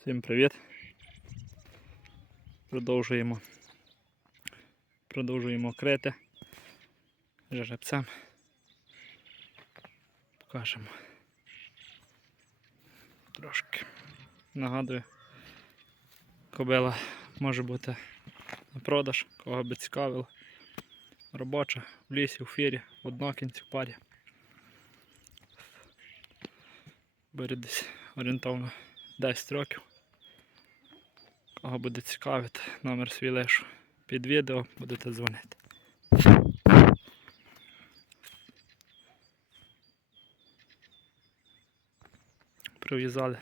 Всім привіт. Продовжуємо. Продовжуємо крити жеребцем. Покажемо. Трошки. Нагадую, кобила може бути на продаж, кого би цікавило. Робоча, в лісі, у фірі, в однокінці, в парі. Бере десь орієнтовно 10 років. Кого буде цікавити, номер свій лишу під відео, будете дзвонити. Прив'язали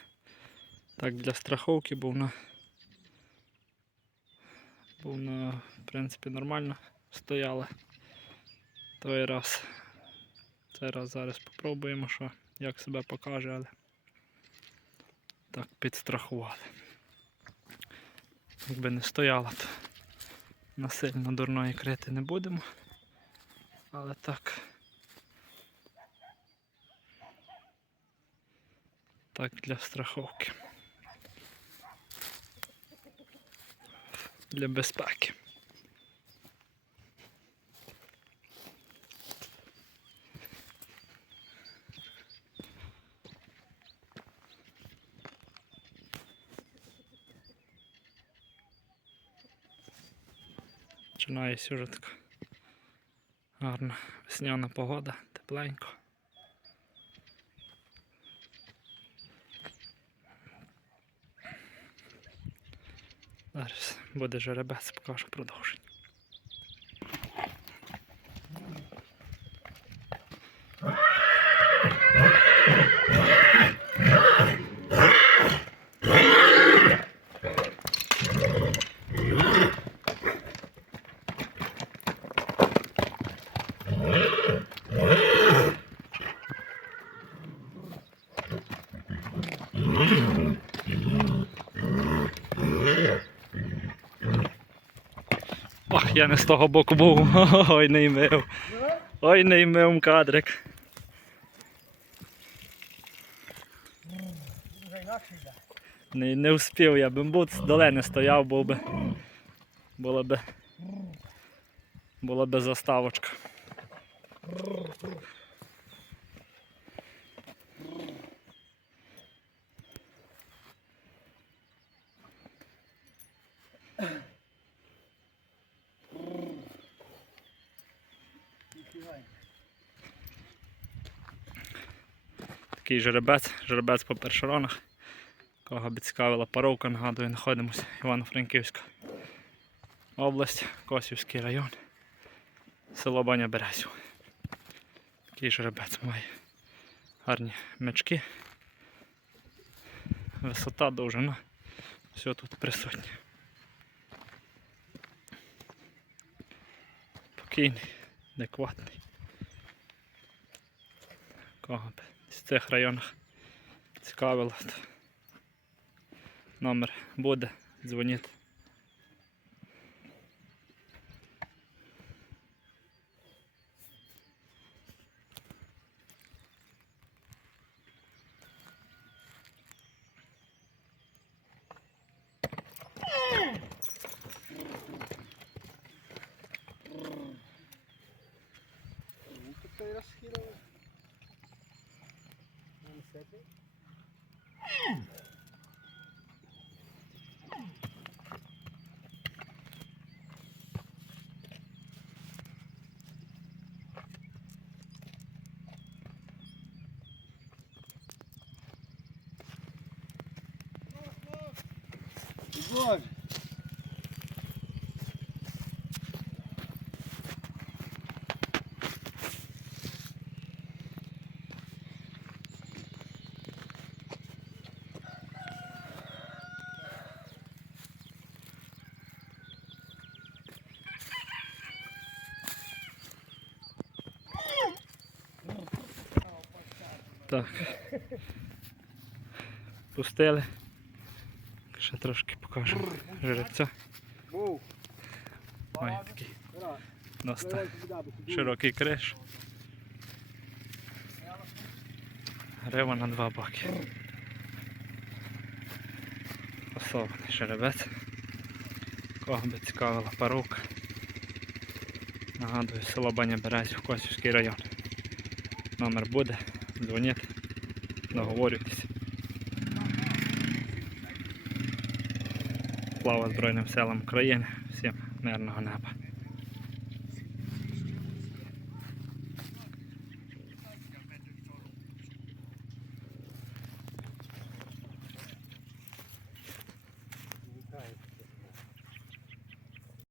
так для страховки, бо вона, бо вона в принципі нормально стояла той раз. Цей раз зараз спробуємо, що як себе покаже, але так підстрахували. Якби не стояла, то насильно дурної крити не будемо. Але так. Так для страховки. Для безпеки. Починається вже така гарна весняна погода, тепленько. Зараз буде жеребець, покажу продовження. Я не з того боку був. Ой, не ймив. Ой, не ймив кадрик. Не, не успів я, би був з долини стояв, був би. Була би. Була би заставочка. Такий жеребець, жеребець по першеронах. Кого би цікавила паровка, нагадую, знаходимося Івано-Франківська область, Косівський район, село Баня Березів. Такий жеребець має гарні мечки. Висота, довжина. Все тут присутнє. Спокійний, адекватний. Кого б з цих районах цікавило. Номер буде, дзвоніть. Ну, тут той розхірував. Так. Пустили. Ще трошки покажу жеребця. Має такий тут широкий криш. Грива на два баки. Фасований жеребець. Кого би цікавила парук. Нагадую, село Баня Березів, Косівський район. Номер буде, дзвоніть, договорюйтесь. Слава Збройним силам України, всім мирного неба.